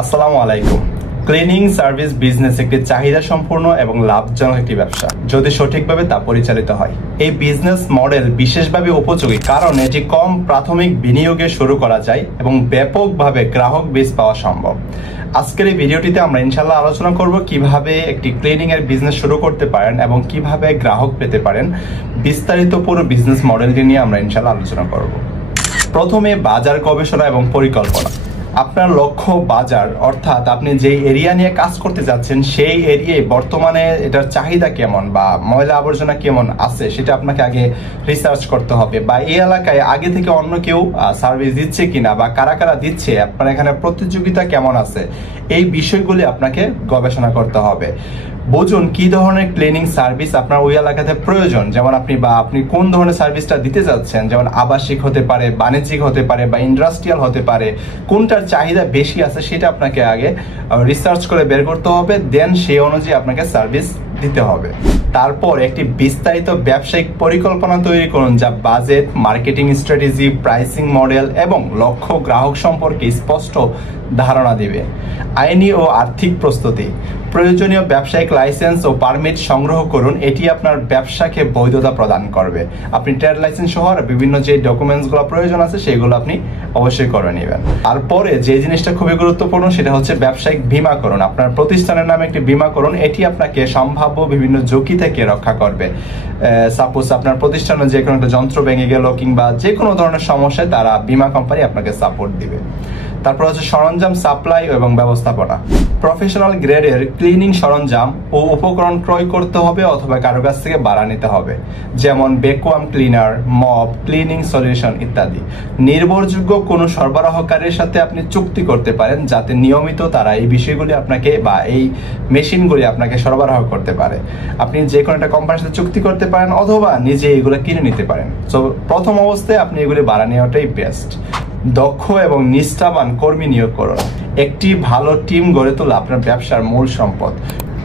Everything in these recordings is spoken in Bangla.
আসসালামু আলাইকুম। ক্লিনিং সার্ভিস বিজনেস একটি চাহিদা সম্পূর্ণ এবং লাভজনক একটি ব্যবসা যদি সঠিকভাবে তা পরিচালিত হয়। এই বিজনেস মডেল বিশেষভাবে উপযোগী কারণ এটি কম প্রাথমিক বিনিয়োগে শুরু করা যায় এবং ব্যাপকভাবে গ্রাহক বেস পাওয়া সম্ভব। আজকের এই ভিডিওটিতে আমরা ইনশাআল্লাহ আলোচনা করব কিভাবে একটি ক্লিনিং এর বিজনেস শুরু করতে পারেন এবং কিভাবে গ্রাহক পেতে পারেন। বিস্তারিত পুরো বিজনেস মডেলটি নিয়ে আমরা ইনশাআল্লাহ আলোচনা করব। প্রথমে বাজার গবেষণা এবং পরিকল্পনা। আপনার লক্ষ্য বাজার অর্থাৎ আপনি যেই এরিয়া নিয়ে কাজ করতে যাচ্ছেন সেই এরিয়ায় বর্তমানে এটার চাহিদা কেমন বা ময়লা আবর্জনা কেমন আছে সেটা আপনাকে আগে রিসার্চ করতে হবে, বা এই এলাকায় আগে থেকে অন্য কেউ সার্ভিস দিচ্ছে কিনা বা কারা কারা দিচ্ছে, আপনার এখানে প্রতিযোগিতা কেমন আছে, এই বিষয়গুলি আপনাকে গবেষণা করতে হবে। বুঝুন কি ধরনের ক্লিনিং সার্ভিস আপনার ওই এলাকাতে প্রয়োজন, যেমন আপনি কোন ধরনের সার্ভিসটা দিতে যাচ্ছেন, যেমন আবাসিক হতে পারে, বাণিজ্যিক হতে পারে বা ইন্ডাস্ট্রিয়াল হতে পারে, কোনটার চাহিদা বেশি আছে সেটা আপনাকে আগে রিসার্চ করে বের করতে হবে, দেন সেই অনুযায়ী আপনাকে সার্ভিস দিতে হবে। তারপর একটি বিস্তারিত ব্যবসায়িক পরিকল্পনা তৈরি করুন যা budget, marketing strategy, pricing model এবং লক্ষ্য গ্রাহক সম্পর্কে স্পষ্ট ধারণা দিবে। আইনি ও আর্থিক প্রস্তুতি। প্রয়োজনীয় ব্যবসায়িক লাইসেন্স ও পারমিট সংগ্রহ করুন, এটি আপনার ব্যবসাকে বৈধতা প্রদান করবে। আপনি ট্রেড লাইসেন্স সহ বিভিন্ন যে ডকুমেন্টসগুলো প্রয়োজন আছে সেগুলো আপনি অবশ্যই করে নেবেন। তারপরে যে জিনিসটা খুবই গুরুত্বপূর্ণ সেটা হচ্ছে ব্যবসায়িক বীমা করুন। আপনার প্রতিষ্ঠানের নামে একটি বীমা করুন, এটি আপনাকে সম্ভাব্য বিভিন্ন ঝুঁকি থেকে রক্ষা করবে। সাপোজ আপনার প্রতিষ্ঠানে যে কোনো একটা যন্ত্র ভেঙে গেল কিংবা যে কোনো ধরনের সমস্যায় তারা বীমা কোম্পানি আপনাকে সাপোর্ট দিবে। তারপর হচ্ছে সরঞ্জাম সাপ্লাই এবং ব্যবস্থাপনা। প্রফেশনাল গ্রেডের ক্লিনিং সরঞ্জাম ও উপকরণ ক্রয় করতে হবে অথবা কারো কাছ থেকে ভাড়া নিতে হবে, যেমন vacuum cleaner, mop, cleaning solution ইত্যাদি। নির্ভরযোগ্য কোনো সরবরাহকারীর সাথে আপনি চুক্তি করতে পারেন যাতে নিয়মিত তারা এই বিষয়গুলি আপনাকে বা এই মেশিনগুলি আপনাকে সরবরাহ করতে পারে। আপনি যে কোনো একটা কোম্পানির সাথে চুক্তি করতে পারেন অথবা নিজে এগুলো কিনে নিতে পারেন। তো প্রথম অবস্থায় আপনি এগুলি ভাড়া নেওয়াটাই বেস্ট। দক্ষ এবং নিষ্ঠাবান কর্মী নিয়োগ করুন। একটি ভালো টিম গড়ে তোলা আপনার ব্যবসার মূল সম্পদ।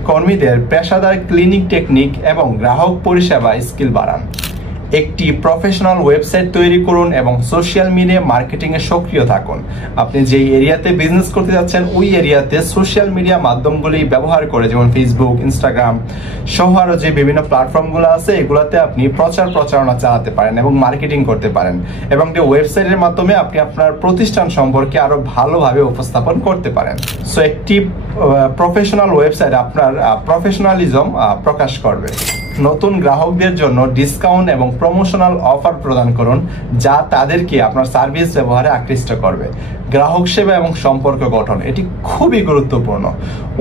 কর্মীদের পেশাদার ক্লিনিক টেকনিক এবং গ্রাহক পরিষেবা স্কিল বাড়ান। একটি প্রফেশনাল ওয়েবসাইট তৈরি করুন এবং সোশ্যাল মিডিয়া মার্কেটিং এ সক্রিয় থাকুন। আপনি যেই এরিয়াতে বিজনেস করতে যাচ্ছেন ওই এরিয়াতে সোশ্যাল মিডিয়া মাধ্যমগুলি ব্যবহার করে, যেমন ফেসবুক, ইনস্টাগ্রাম সহ আরো যে বিভিন্ন প্ল্যাটফর্মগুলো আছে এগুলাতে আপনি প্রচারণা চালাতে পারেন এবং মার্কেটিং করতে পারেন, এবং এই ওয়েবসাইটের মাধ্যমে আপনি আপনার প্রতিষ্ঠান সম্পর্কে আরো ভালোভাবে উপস্থাপন করতে পারেন। সো একটি প্রফেশনাল ওয়েবসাইট আপনার প্রফেশনালিজম প্রকাশ করবে। নতুন গ্রাহকদের জন্য ডিসকাউন্ট এবং প্রমোশনাল অফার প্রদান করুন যা তাদেরকে আপনার সার্ভিস ব্যবহারে আকৃষ্ট করবে। গ্রাহক সেবা এবং সম্পর্ক গঠন, এটি খুবই গুরুত্বপূর্ণ।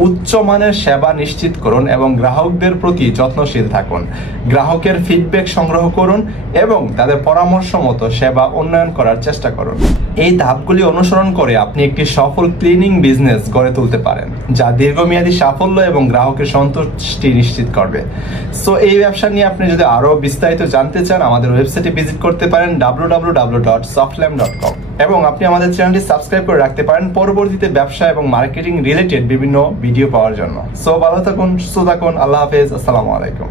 উচ্চমানের সেবা নিশ্চিত করুন এবং গ্রাহকদের প্রতি যত্নশীল থাকুন। গ্রাহকের ফিডব্যাক সংগ্রহ করুন এবং তাদের পরামর্শ মতো সেবা উন্নয়ন করার চেষ্টা করুন। এই ধাপগুলি অনুসরণ করে আপনি একটি সফল ক্লিনিং বিজনেস গড়ে তুলতে পারেন যা দীর্ঘমেয়াদী সাফল্য এবং গ্রাহকের সন্তুষ্টি নিশ্চিত করবে। সো এই ব্যবসা নিয়ে আপনি যদি আরো বিস্তারিত জানতে চান আমাদের ওয়েবসাইটে ভিজিট করতে পারেন www.softlam.com, এবং আপনি আমাদের চ্যানেলটি সাবস্ক্রাইব করে রাখতে পারেন পরবর্তীতে ব্যবসা এবং মার্কেটিং রিলেটেড বিভিন্ন ভিডিও পাওয়ার জন্য। সো ভালো থাকুন, সুস্থ থাকুন, আল্লাহ হাফেজ, আসসালামু আলাইকুম।